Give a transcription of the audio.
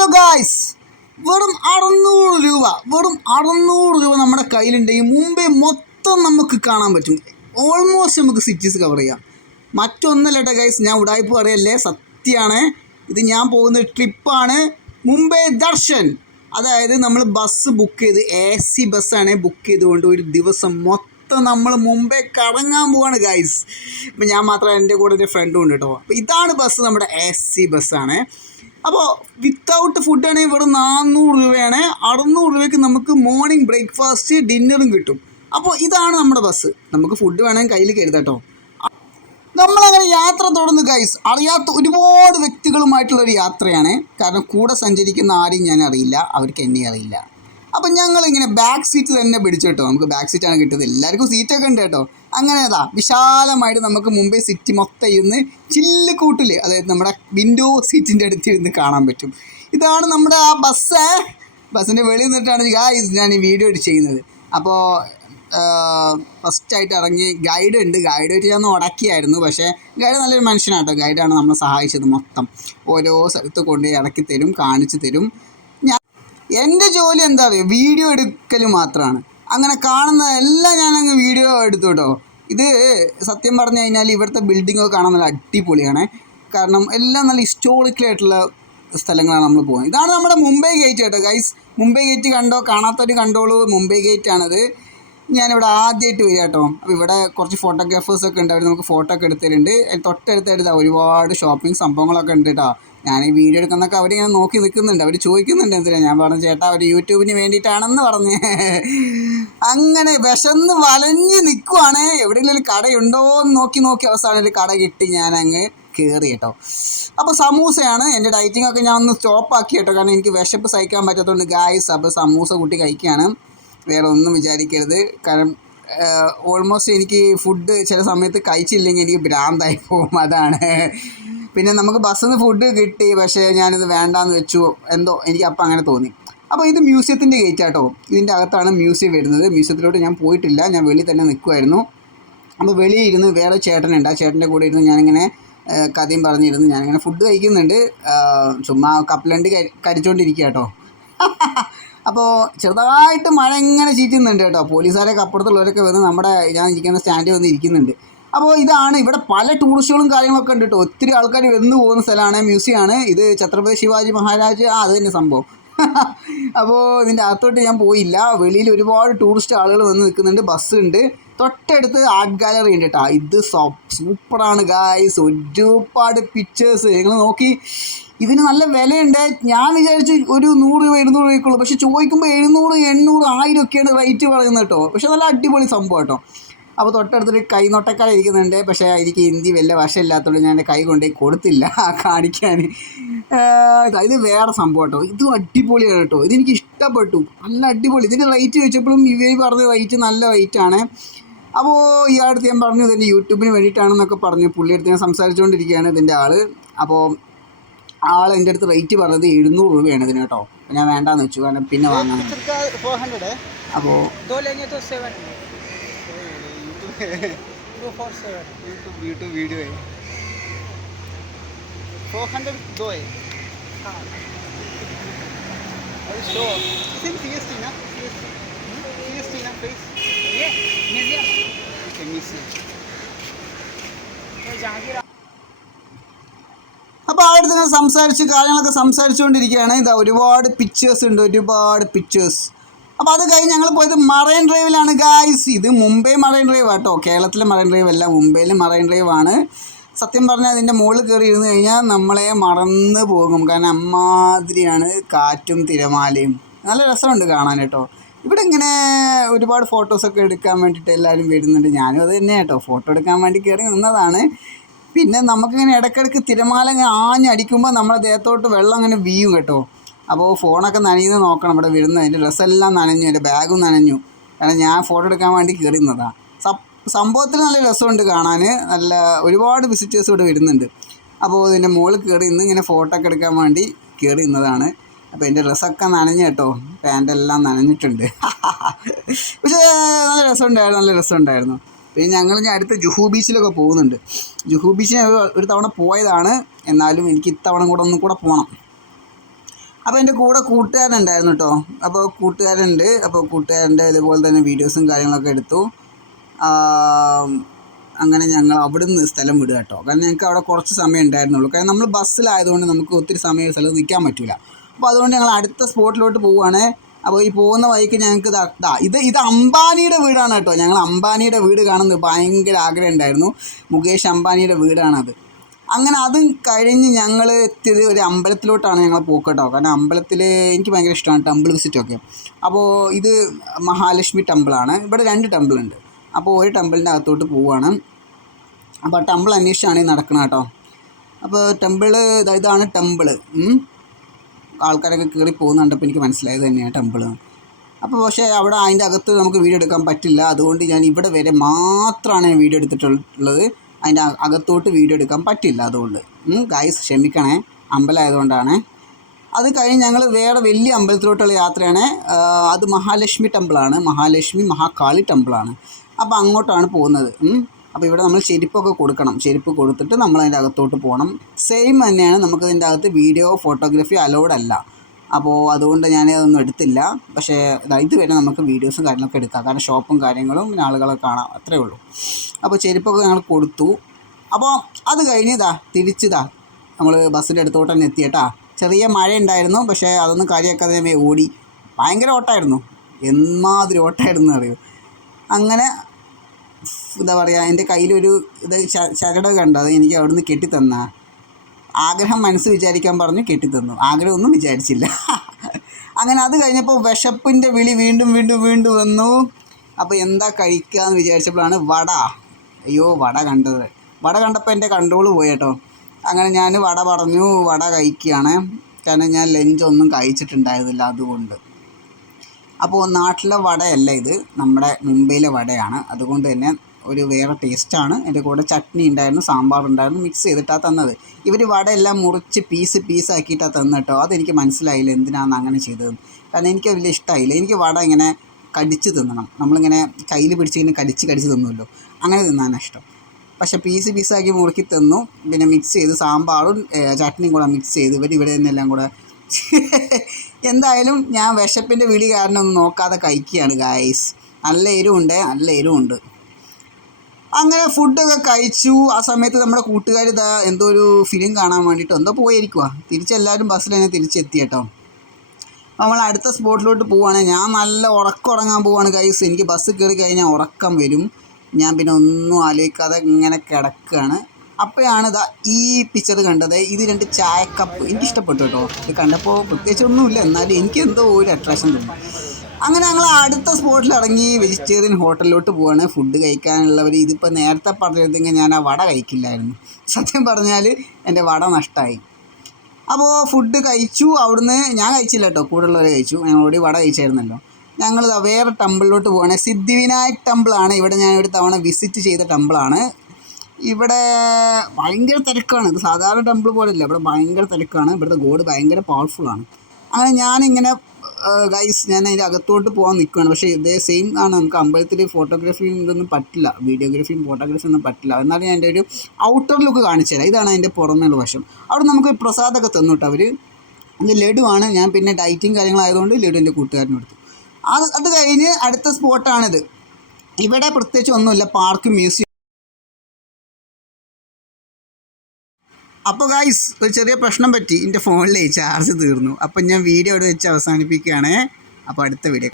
Hello guys വെറും അറുന്നൂറ് രൂപ വെറും അറുന്നൂറ് രൂപ നമ്മുടെ കയ്യിലുണ്ടെങ്കിൽ മുംബൈ മൊത്തം നമുക്ക് കാണാൻ പറ്റും. ഓൾമോസ്റ്റ് നമുക്ക് സിറ്റീസ് കവർ ചെയ്യാം. മറ്റൊന്നല്ല കേട്ടോ ഗൈസ് ഞാൻ ഉടായ്പ പറയല്ലേ? സത്യമാണ് ഇത് ഞാൻ പോകുന്ന ട്രിപ്പാണ് മുംബൈ ദർശൻ. അതായത് നമ്മൾ ബസ് ബുക്ക് ചെയ്ത് എ സി ബസ്സാണ് ബുക്ക് ചെയ്തുകൊണ്ട് ഒരു ദിവസം മൊത്തം നമ്മൾ മുംബൈ കറങ്ങാൻ പോവാണ് ഗൈസ് ഇപ്പം ഞാൻ മാത്രമല്ല എന്റെ കൂടെ എന്റെ ഫ്രണ്ടും ഉണ്ട് കേട്ടോ അപ്പോൾ ഇതാണ് ബസ് നമ്മുടെ എ സി ബസ്സാണ് അപ്പോൾ വിത്തൗട്ട് ഫുഡ് ആണെങ്കിൽ വെറും നാനൂറ് രൂപയാണ്. അറുന്നൂറ് രൂപയ്ക്ക് നമുക്ക് മോർണിംഗ് ബ്രേക്ക്ഫാസ്റ്റ് ഡിന്നറും കിട്ടും. അപ്പോൾ ഇതാണ് നമ്മുടെ ബസ് നമുക്ക് ഫുഡ് വേണമെങ്കിൽ കയ്യിൽ കരുതട്ടോ. നമ്മളങ്ങനെ യാത്ര തുടർന്ന് ഗൈസ് അറിയാത്ത ഒരുപാട് വ്യക്തികളുമായിട്ടുള്ള ഒരു യാത്രയാണ്. കാരണം കൂടെ സഞ്ചരിക്കുന്ന ആരെയും ഞാൻ അറിയില്ല അവർക്ക് എന്നെ അറിയില്ല. അപ്പം ഞങ്ങൾ ഇങ്ങനെ ബാക്ക് സീറ്റ് തന്നെ പിടിച്ചു കേട്ടോ നമുക്ക് ബാക്ക് സീറ്റാണ് കിട്ടിയത് എല്ലാവർക്കും സീറ്റൊക്കെ ഉണ്ട് കേട്ടോ. അങ്ങനെ അതാ വിശാലമായിട്ട് നമുക്ക് മുംബൈ സിറ്റി മൊത്തം ഇരുന്ന് ചില്ല് കൂട്ടിൽ അതായത് നമ്മുടെ വിൻഡോ സീറ്റിന്റെ അടുത്ത് ഇരുന്ന് കാണാൻ പറ്റും. ഇതാണ് നമ്മുടെ ആ ബസ് ബസ്സിന്റെ വെളിയിൽ നിന്നിട്ടാണ് ഗായ്സ് ഞാൻ ഈ വീഡിയോ ചെയ്യുന്നത്. അപ്പോൾ ഫസ്റ്റായിട്ട് ഇറങ്ങി ഗൈഡ് ഉണ്ട്. ഗൈഡ് വെച്ച് ഞാൻ ഉടക്കിയായിരുന്നു. പക്ഷേ ഗൈഡ് നല്ലൊരു മനുഷ്യനാട്ടോ ഗൈഡാണ് നമ്മളെ സഹായിച്ചത് മൊത്തം. ഓരോ സ്ഥലത്ത് കൊണ്ടുപോയി ഇറക്കി തരും കാണിച്ചു തരും. എന്റെ ജോലി എന്താ പറയുക വീഡിയോ എടുക്കൽ മാത്രമാണ് അങ്ങനെ കാണുന്ന എല്ലാം ഞാൻ അങ്ങ് വീഡിയോ എടുത്തു കേട്ടോ ഇത് സത്യം പറഞ്ഞു കഴിഞ്ഞാൽ ഇവിടുത്തെ ബിൽഡിങ്ങൊക്കെ കാണാൻ നല്ല അടിപൊളിയാണ്. കാരണം എല്ലാം നല്ല ഹിസ്റ്റോറിക്കലായിട്ടുള്ള സ്ഥലങ്ങളാണ് നമ്മൾ പോകുന്നത്. ഇതാണ് നമ്മുടെ മുംബൈ ഗേറ്റ് കേട്ടോ ഗൈസ് മുംബൈ ഗേറ്റ് കണ്ടോ? കാണാത്തൊരു കണ്ടോളൂ. മുംബൈ ഗേറ്റ് ആണത്. ഞാനിവിടെ ആദ്യമായിട്ട് വരിക കേട്ടോ. അപ്പോൾ ഇവിടെ കുറച്ച് ഫോട്ടോഗ്രാഫേഴ്സ് ഒക്കെ ഉണ്ട്. അവർ നമുക്ക് ഫോട്ടോ ഒക്കെ എടുത്തിട്ടുണ്ട് തൊട്ടടുത്തായിട്ട് ഒരുപാട് ഷോപ്പിംഗ് സംഭവങ്ങളൊക്കെ ഉണ്ട് കേട്ടോ. ഞാൻ ഈ വീഡിയോ എടുക്കുന്നൊക്കെ അവരിങ്ങനെ നോക്കി നിൽക്കുന്നുണ്ട്. അവർ ചോദിക്കുന്നുണ്ട് എന്തിനാ? ഞാൻ പറഞ്ഞു ചേട്ടാ അവർ യൂട്യൂബിന് വേണ്ടിയിട്ടാണെന്ന് പറഞ്ഞ്. അങ്ങനെ വിശന്ന് വലഞ്ഞ് നിൽക്കുവാണ് എവിടെയെങ്കിലും ഒരു കടയുണ്ടോ എന്ന് നോക്കി നോക്കി അവസാനം ഒരു കട കിട്ടി. അങ്ങ് കയറി കേട്ടോ. അപ്പോൾ സമൂസയാണ്. എന്റെ ഡയറ്റിംഗ് ഒക്കെ ഞാൻ ഒന്ന് സ്റ്റോപ്പാക്കി കേട്ടോ. കാരണം എനിക്ക് വിശപ്പ് സഹിക്കാൻ പറ്റാത്തതുകൊണ്ട് ഗായ്സ് അപ്പോൾ സമൂസ കൂട്ടി കഴിക്കുകയാണ്. വേറെ ഒന്നും വിചാരിക്കരുത്. കാരണം ഓൾമോസ്റ്റ് എനിക്ക് ഫുഡ് ചില സമയത്ത് കഴിച്ചില്ലെങ്കിൽ എനിക്ക് ഭ്രാന്തായി പോകും. അതാണ്. പിന്നെ നമുക്ക് ബസ്സിൽ നിന്ന് ഫുഡ് കിട്ടി പക്ഷേ ഞാനിത് വേണ്ടാന്ന് വെച്ചു എന്തോ എനിക്ക് അപ്പം അങ്ങനെ തോന്നി. അപ്പോൾ ഇത് മ്യൂസിയത്തിന്റെ ഗേറ്റ് ആട്ടോ. ഇതിന്റെ അകത്താണ് മ്യൂസിയം വരുന്നത്. മ്യൂസിയത്തിലോട്ട് ഞാൻ പോയിട്ടില്ല. ഞാൻ വെളിയിൽ തന്നെ നിൽക്കുമായിരുന്നു അപ്പോൾ വെളിയിൽ ഇരുന്ന് വേറെ ചേട്ടനുണ്ട്. ആ ചേട്ടന്റെ കൂടെ ഇരുന്ന് ഞാനിങ്ങനെ കഥയും പറഞ്ഞിരുന്നു. ഞാനിങ്ങനെ ഫുഡ് കഴിക്കുന്നുണ്ട്. ചുമ്മാ കപ്പലണ്ടി കരിച്ചുകൊണ്ടിരിക്കുക കേട്ടോ. അപ്പോൾ ചെറുതായിട്ട് മഴ ഇങ്ങനെ ചീറ്റുന്നുണ്ട് കേട്ടോ. പോലീസുകാരൊക്കെ അപ്പുറത്തുള്ളവരൊക്കെ വന്ന് നമ്മുടെ ഞാൻ ഇരിക്കുന്ന സ്റ്റാൻഡിൽ വന്ന് ഇരിക്കുന്നുണ്ട്. അപ്പോൾ ഇതാണ് ഇവിടെ പല ടൂറിസ്റ്റുകളും കാര്യങ്ങളൊക്കെ ഉണ്ട് കേട്ടോ. ഒത്തിരി ആൾക്കാർ വന്നു പോകുന്ന സ്ഥലമാണ് മ്യൂസിയം ആണ്. ഇത് ഛത്രപതി ശിവാജി മഹാരാജ് ആ അത് തന്നെ സംഭവം. അപ്പോൾ ഇതിന്റെ അകത്തോട്ട് ഞാൻ പോയില്ല. വെളിയിൽ ഒരുപാട് ടൂറിസ്റ്റ് ആളുകൾ വന്ന് നിൽക്കുന്നുണ്ട് ബസ് ഉണ്ട്. തൊട്ടടുത്ത് ആർട്ട് ഗാലറി ഉണ്ട് കേട്ടോ ഇത് സൂപ്പറാണ് ഗായ്സ് ഒരുപാട് പിക്ചേഴ്സ് നിങ്ങൾ നോക്കി. ഇതിന് നല്ല വിലയുണ്ട്. ഞാൻ വിചാരിച്ചു ഒരു നൂറ് രൂപ എഴുന്നൂറ് രൂപയ്ക്കുള്ളൂ പക്ഷെ ചോദിക്കുമ്പോൾ എഴുന്നൂറ് എണ്ണൂറ് ആയിരം ഒക്കെയാണ് റേറ്റ് പറയുന്നത് കേട്ടോ. പക്ഷെ നല്ല അടിപൊളി സംഭവം കേട്ടോ. അപ്പോൾ തൊട്ടടുത്തൊരു കൈ നൊട്ടക്കാർ ഇരിക്കുന്നുണ്ട്. പക്ഷേ എനിക്ക് ഹിന്ദി വലിയ വശമില്ലാത്തതുകൊണ്ട് ഞാൻ കൈ കൊണ്ടുപോയി കൊടുത്തില്ല കാണിക്കാൻ. ഇത് വേറെ സംഭവം കേട്ടോ. ഇത് അടിപൊളിയാണ് കേട്ടോ. ഇതെനിക്ക് ഇഷ്ടപ്പെട്ടു. നല്ല അടിപൊളി. ഇതിന്റെ റേറ്റ് ചോദിച്ചപ്പോഴും ഇവ പറഞ്ഞ റേറ്റ് നല്ല റേറ്റാണ് അപ്പോൾ ഈ അടുത്ത് ഞാൻ പറഞ്ഞു ഇതിന്റെ യൂട്യൂബിന് വേണ്ടിയിട്ടാണെന്നൊക്കെ പറഞ്ഞു. പുള്ളി അടുത്ത് ഞാൻ സംസാരിച്ചുകൊണ്ടിരിക്കുകയാണ് ഇതിന്റെ ആൾ അപ്പോൾ ആൾ എന്റെ അടുത്ത് റേറ്റ് പറഞ്ഞത് എഴുന്നൂറ് രൂപയാണ് ഇതിന് കേട്ടോ. ഞാൻ വേണ്ടാന്ന് വെച്ചു. കാരണം പിന്നെ വാങ്ങാൻ അപ്പോൾ यूट्यूब यूट्यूब वीडियो है फोर हंड्रेड दो है हाँ अरे show same C S T ना सी एस टी ना प्लीज ये म्यूजियम ओके म्यूजियम जहांगीर അപ്പോൾ ആ അടുത്ത് ഇങ്ങനെ സംസാരിച്ച് കാര്യങ്ങളൊക്കെ സംസാരിച്ചുകൊണ്ടിരിക്കുകയാണ് ഇതാ ഒരുപാട് പിക്ചേഴ്സ് ഉണ്ട് ഒരുപാട് പിക്ചേഴ്സ് അപ്പോൾ അത് കഴിഞ്ഞ് ഞങ്ങൾ പോയത് മറൈൻ ഡ്രൈവിലാണ് ഗായ്സ് ഇത് മുംബൈ മറൈൻ ഡ്രൈവ് ആട്ടോ കേരളത്തിലെ മറൈൻ ഡ്രൈവ് അല്ല മുംബൈയിലെ മറൈൻ ഡ്രൈവ് ആണ്. സത്യം പറഞ്ഞാൽ അതിന്റെ മുകളിൽ കയറി ഇരുന്ന് കഴിഞ്ഞാൽ നമ്മളെ മറന്ന് പോകും. കാരണം അമ്മാതിരിയാണ് കാറ്റും തിരമാലയും. നല്ല രസമുണ്ട് കാണാൻ കേട്ടോ. ഇവിടെ ഇങ്ങനെ ഒരുപാട് ഫോട്ടോസൊക്കെ എടുക്കാൻ വേണ്ടിയിട്ട് എല്ലാവരും വരുന്നുണ്ട്. ഞാനും അത് തന്നെ കേട്ടോ ഫോട്ടോ എടുക്കാൻ വേണ്ടി കയറി നിന്നതാണ്. പിന്നെ നമുക്കിങ്ങനെ ഇടയ്ക്കിടയ്ക്ക് തിരമാല ഇങ്ങനെ ആഞ്ഞടിക്കുമ്പോൾ നമ്മുടെ ദേഹത്തോട്ട് വെള്ളം അങ്ങനെ വീയും കേട്ടോ. അപ്പോൾ ഫോണൊക്കെ നനയുന്നത് നോക്കണം ഇവിടെ വരുന്നത് എന്റെ ഡ്രസ്സെല്ലാം നനഞ്ഞു എന്റെ ബാഗും നനഞ്ഞു. കാരണം ഞാൻ ഫോട്ടോ എടുക്കാൻ വേണ്ടി കയറിയുന്നതാണ് സംഭവത്തിൽ നല്ല രസമുണ്ട് കാണാൻ. നല്ല ഒരുപാട് വിസിറ്റേഴ്സ് ഇവിടെ വരുന്നുണ്ട്. അപ്പോൾ ഇതിന്റെ മുകളിൽ കയറി ഇന്ന് ഇങ്ങനെ ഫോട്ടോ ഒക്കെ എടുക്കാൻ വേണ്ടി കയറി നിന്നതാണ് അപ്പോൾ എന്റെ ഡ്രസ്സൊക്കെ നനഞ്ഞു കേട്ടോ. പാന്റെല്ലാം നനഞ്ഞിട്ടുണ്ട്. പക്ഷേ നല്ല രസമുണ്ടായിരുന്നു നല്ല രസമുണ്ടായിരുന്നു. പിന്നെ ഞങ്ങൾ ഞാൻ അടുത്ത് ജുഹു ബീച്ചിലൊക്കെ പോകുന്നുണ്ട്. ജുഹു ബീച്ചിൽ ഒരു തവണ പോയതാണ്. എന്നാലും എനിക്ക് ഇത്തവണ കൂടെ ഒന്നും കൂടെ പോകണം അപ്പോൾ എന്റെ കൂടെ കൂട്ടുകാരുണ്ടായിരുന്നു കേട്ടോ അപ്പോൾ കൂട്ടുകാരുണ്ട്. അപ്പോൾ കൂട്ടുകാരന്റെ ഇതുപോലെ തന്നെ വീഡിയോസും കാര്യങ്ങളൊക്കെ എടുത്തു. അങ്ങനെ ഞങ്ങൾ അവിടുന്ന് സ്ഥലം വിടുക കേട്ടോ കാരണം ഞങ്ങൾക്ക് അവിടെ കുറച്ച് സമയം ഉണ്ടായിരുന്നുള്ളൂ. കാരണം നമ്മൾ ബസ്സിലായതുകൊണ്ട് നമുക്ക് ഒത്തിരി സമയം സ്ഥലത്ത് നിൽക്കാൻ പറ്റില്ല അപ്പോൾ അതുകൊണ്ട് ഞങ്ങൾ അടുത്ത സ്പോട്ടിലോട്ട് പോവുകയാണ്. അപ്പോൾ ഈ പോകുന്ന വഴിക്ക് ഞങ്ങൾക്ക് ദാ ഇത് ഇത് അംബാനിയുടെ വീടാണ് കേട്ടോ ഞങ്ങൾ അംബാനിയുടെ വീട് കാണുന്നത് ഭയങ്കര ആഗ്രഹം ഉണ്ടായിരുന്നു. മുകേഷ് അംബാനിയുടെ വീടാണത്. അങ്ങനെ അതും കഴിഞ്ഞ് ഞങ്ങൾ എത്തിയത് ഒരു അമ്പലത്തിലോട്ടാണ് ഞങ്ങൾ പോക്ക് കേട്ടോ. കാരണം അമ്പലത്തിൽ എനിക്ക് ഭയങ്കര ഇഷ്ടമാണ് ടെമ്പിൾ വിസിറ്റൊക്കെ അപ്പോൾ ഇത് മഹാലക്ഷ്മി ടെമ്പിളാണ്. ഇവിടെ രണ്ട് ടെമ്പിൾ ഉണ്ട് അപ്പോൾ ഒരു ടെമ്പിളിന്റെ അകത്തോട്ട് പോവുകയാണ് അപ്പോൾ ടെമ്പിൾ അന്വേഷിച്ചാണ് നടക്കണം കേട്ടോ. അപ്പോൾ ടെമ്പിൾ ഇതാണ് ടെമ്പിൾ. ആൾക്കാരൊക്കെ കയറി പോകുന്നുണ്ടപ്പോൾ എനിക്ക് മനസ്സിലായത് തന്നെയാണ് ടെമ്പിൾ അപ്പോൾ പക്ഷേ അവിടെ അതിന്റെ അകത്ത് നമുക്ക് വീഡിയോ എടുക്കാൻ പറ്റില്ല. അതുകൊണ്ട് ഞാൻ ഇവിടെ വരെ മാത്രമാണ് ഞാൻ വീഡിയോ എടുത്തിട്ടുള്ളത്. അതിന്റെ അകത്തോട്ട് വീഡിയോ എടുക്കാൻ പറ്റില്ല അതുകൊണ്ട്. ഗായ്സ് ക്ഷമിക്കണേ. അമ്പലമായതുകൊണ്ടാണ് അത് കഴിഞ്ഞ് ഞങ്ങൾ വേറെ വലിയ അമ്പലത്തിലോട്ടുള്ള യാത്രയാണ്. അത് മഹാലക്ഷ്മി ടെമ്പിളാണ്. മഹാലക്ഷ്മി മഹാകാളി ടെമ്പിളാണ്. അപ്പോൾ അങ്ങോട്ടാണ് പോകുന്നത്. അപ്പോൾ ഇവിടെ നമ്മൾ ചെരുപ്പൊക്കെ കൊടുക്കണം. ചെരുപ്പ് കൊടുത്തിട്ട് നമ്മൾ അതിന്റെ അകത്തോട്ട് പോകണം സെയിം തന്നെയാണ് നമുക്ക് അതിന്റെ അകത്ത് വീഡിയോ ഫോട്ടോഗ്രാഫി അലൗഡ് അല്ല. അപ്പോൾ അതുകൊണ്ട് ഞാൻ അതൊന്നും എടുത്തില്ല. പക്ഷേ ഇതാ ഇതുവരെ നമുക്ക് വീഡിയോസും കാര്യങ്ങളൊക്കെ എടുക്കാം. കാരണം ഷോപ്പും കാര്യങ്ങളും പിന്നെ ആളുകളെ കാണാം. അത്രേ ഉള്ളൂ. അപ്പോൾ ചെരുപ്പൊക്കെ ഞങ്ങൾ കൊടുത്തു. അപ്പോൾ അത് കഴിഞ്ഞതാ തിരിച്ചതാ നമ്മൾ ബസ്സിന്റെ അടുത്തോട്ട് തന്നെ എത്തിയേട്ടാ ചെറിയ മഴ ഉണ്ടായിരുന്നു പക്ഷേ അതൊന്നും കാര്യമാക്കാതെ ഞാൻ ഓടി. ഭയങ്കര ഓട്ടമായിരുന്നു. എന്മാതിരി ഓട്ടമായിരുന്നു അറിയൂ? അങ്ങനെ എന്താ പറയുക എന്റെ കയ്യിലൊരു ഇത് ചരട് കണ്ടത് എനിക്ക് അവിടുന്ന് കെട്ടിത്തന്ന. ആഗ്രഹം മനസ്സ് വിചാരിക്കാൻ പറഞ്ഞു കെട്ടിത്തന്നു. ആഗ്രഹമൊന്നും വിചാരിച്ചില്ല. അങ്ങനെ അത് കഴിഞ്ഞപ്പോൾ വിശപ്പിന്റെ വിളി വീണ്ടും വീണ്ടും വീണ്ടും വന്നു. അപ്പോൾ എന്താ കഴിക്കുക എന്ന് വിചാരിച്ചപ്പോഴാണ് വട. അയ്യോ വട കണ്ടത്. വട കണ്ടപ്പോൾ എന്റെ കൺട്രോൾ പോയി കേട്ടോ. അങ്ങനെ ഞാൻ വട പറഞ്ഞു വട കഴിക്കുകയാണ്. കാരണം ഞാൻ ലഞ്ചൊന്നും കഴിച്ചിട്ടുണ്ടായിരുന്നില്ല അതുകൊണ്ട്. അപ്പോൾ നാട്ടിലെ വടയല്ല ഇത്. നമ്മുടെ മുംബൈയിലെ വടയാണ്. അതുകൊണ്ട് തന്നെ ഒരു വേറെ ടേസ്റ്റാണ് എന്റെ കൂടെ ചട്നി ഉണ്ടായിരുന്നു സാമ്പാർ ഉണ്ടായിരുന്നു മിക്സ് ചെയ്തിട്ടാണ് തന്നത്. ഇവർ വടയെല്ലാം മുറിച്ച് പീസ് പീസാക്കിയിട്ടാണ് തന്നത് കേട്ടോ. അതെനിക്ക് മനസ്സിലായില്ല എന്തിനാണ് അങ്ങനെ ചെയ്തത് കാരണം എനിക്ക് വലിയ ഇഷ്ടമായില്ല എനിക്ക് വട ഇങ്ങനെ കടിച്ച് തിന്നണം. നമ്മളിങ്ങനെ കയ്യിൽ പിടിച്ച് ഇങ്ങനെ കടിച്ച് കടിച്ച് തിന്നുമല്ലോ അങ്ങനെ തിന്നാനാണ് ഇഷ്ടം. പക്ഷെ പീസ് പീസാക്കി മുറുക്കി തന്നു. പിന്നെ മിക്സ് ചെയ്ത് സാമ്പാറും ചട്നിയും കൂടെ മിക്സ് ചെയ്ത് ഇവർ ഇവിടെ തന്നെ കൂടെ എന്തായാലും ഞാൻ വിശപ്പിന്റെ വിളി കാരണം ഒന്നും നോക്കാതെ കഴിക്കുകയാണ് ഗായ്സ് നല്ല എരിവുണ്ട് നല്ല എരിവുണ്ട്. അങ്ങനെ ഫുഡൊക്കെ കഴിച്ചു. ആ സമയത്ത് നമ്മുടെ കൂട്ടുകാർ ഇതാ എന്തോ ഒരു ഫിലിം കാണാൻ വേണ്ടിയിട്ട് എന്തോ പോയിരിക്കുക തിരിച്ചെല്ലാവരും ബസ്സിൽ തന്നെ തിരിച്ചെത്തി കേട്ടോ. നമ്മൾ അടുത്ത സ്പോട്ടിലോട്ട് പോവുകയാണ് ഞാൻ നല്ല ഉറക്കം ഉറങ്ങാൻ പോവാണ് കൈസ് എനിക്ക് ബസ് കയറി കഴിഞ്ഞാൽ ഉറക്കം വരും. ഞാൻ പിന്നെ ഒന്നും ആലോചിക്കാതെ ഇങ്ങനെ കിടക്കുകയാണ്. അപ്പോഴാണ് ഇതാ ഈ പിക്ചർ കണ്ടത്. ഇത് രണ്ട് ചായക്കപ്പ്. എനിക്കിഷ്ടപ്പെട്ടു കേട്ടോ. ഇത് കണ്ടപ്പോൾ പ്രത്യേകിച്ച് ഒന്നുമില്ല എന്നാലും എനിക്ക് എന്തോ ഒരു അട്രാക്ഷൻ തോന്നി. അങ്ങനെ ഞങ്ങൾ അടുത്ത സ്പോട്ടിൽ ഇറങ്ങി വെജിറ്റേറിയൻ ഹോട്ടലിലോട്ട് പോവാണ്. ഫുഡ് കഴിക്കാനുള്ളവർ ഇതിപ്പോൾ നേരത്തെ പറഞ്ഞിരുന്നെങ്കിൽ ഞാൻ ആ വട കഴിക്കില്ലായിരുന്നു. സത്യം പറഞ്ഞാൽ എന്റെ വട നഷ്ടമായി അപ്പോൾ ഫുഡ് കഴിച്ചു. അവിടുന്ന് ഞാൻ കഴിച്ചില്ല കേട്ടോ കൂടെയുള്ളവർ കഴിച്ചു. ഞങ്ങൾ ഓടി വട കഴിച്ചായിരുന്നല്ലോ. ഞങ്ങൾ വേറെ ടെമ്പിളിലോട്ട് പോവാണ്. സിദ്ധിവിനായക് ടെമ്പിളാണ്. ഇവിടെ ഞാൻ ഒരു തവണ വിസിറ്റ് ചെയ്ത ടെമ്പിളാണ്. ഇവിടെ ഭയങ്കര തിരക്കാണ്. ഇത് സാധാരണ ടെമ്പിൾ പോലെയല്ല. ഇവിടെ ഭയങ്കര തിരക്കാണ്. ഇവിടുത്തെ ഗോഡ് ഭയങ്കര പവർഫുള്ളാണ് അങ്ങനെ ഞാനിങ്ങനെ ഗൈസ് ഞാൻ അതിന്റെ അകത്തോട്ട് പോകാൻ നിൽക്കുകയാണ് പക്ഷേ ഇതേ സെയിം ആണ്. നമുക്ക് അമ്പലത്തിൽ ഫോട്ടോഗ്രാഫിയും ഇതൊന്നും പറ്റില്ല. വീഡിയോഗ്രാഫിയും ഫോട്ടോഗ്രാഫിയും ഒന്നും പറ്റില്ല. എന്നാലും ഞാൻ എന്റെ ഒരു ഔട്ടർ ലുക്ക് കാണിച്ചു തരാം. ഇതാണ് അതിന്റെ പുറമേയുള്ള വശം. അവിടെ നമുക്ക് പ്രസാദമൊക്കെ തന്നു കേട്ടോ അവർ ആണ്. ഞാൻ പിന്നെ ഡയറ്റിങ് കാര്യങ്ങളായതുകൊണ്ട് ലഡു എന്റെ കൂട്ടുകാരനെടുത്തു അത് അത് കഴിഞ്ഞ് അടുത്ത സ്പോട്ടാണിത് ഇവിടെ പ്രത്യേകിച്ച് ഒന്നുമില്ല. പാർക്ക് മ്യൂസിയം അപ്പോൾ ഗായ്സ് ഒരു ചെറിയ പ്രശ്നം പറ്റി. എന്റെ ഫോണിലേ ചാർജ് തീർന്നു. അപ്പം ഞാൻ വീഡിയോ അവിടെ വെച്ച് അവസാനിപ്പിക്കുകയാണ്. അപ്പോൾ അടുത്ത വീഡിയോ